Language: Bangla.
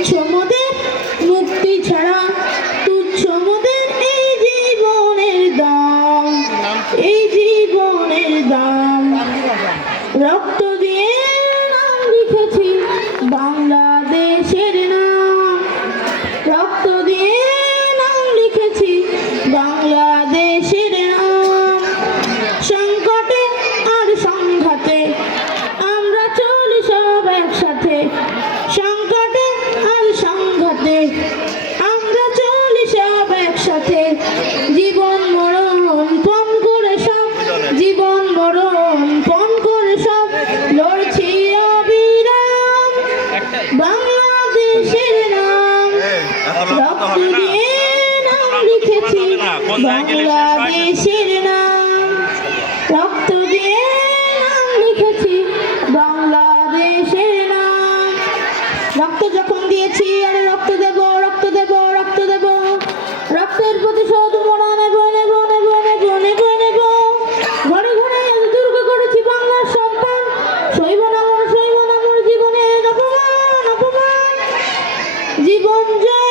তুচ্ছ মোদের মুক্তি ছাড়া, তুচ্ছ মোদের এই জীবনের দাম, এই জীবনের দাম। রক্ত দিয়ে নাম লিখেছি বাংলাদেশের নাম, রক্ত দিয়ে নাম লিখেছি বাংলাদেশের নাম। সংকটে আর সংঘাতে আমরা চলি সব একসাথে, সংকটে আর সংঘাতে আমরা চলি সব একসাথে। জীবন মরণ পণ করে সব, জীবন মরণ পণ করে সব লড়ছি অবিরাম বাংলাদেশের নাম। রক্ত দিয়ে নাম লিখেছি বাংলাদেশের নাম, রক্ত দিয়ে নাম লিখেছি বাংলাদেশের নাম। রক্ত যখন দিয়েছি আর রক্ত দেব, রক্ত দেব, রক্ত দেব, রক্তের প্রতিশোধ মোরা নেব, নেব, নেব, নেব, নেব, নেব। ঘরে ঘরে দুর্গ করেছি বাংলার সম্মান, সইব না মোর জীবনের অপমান, অপমান। জীবন জয়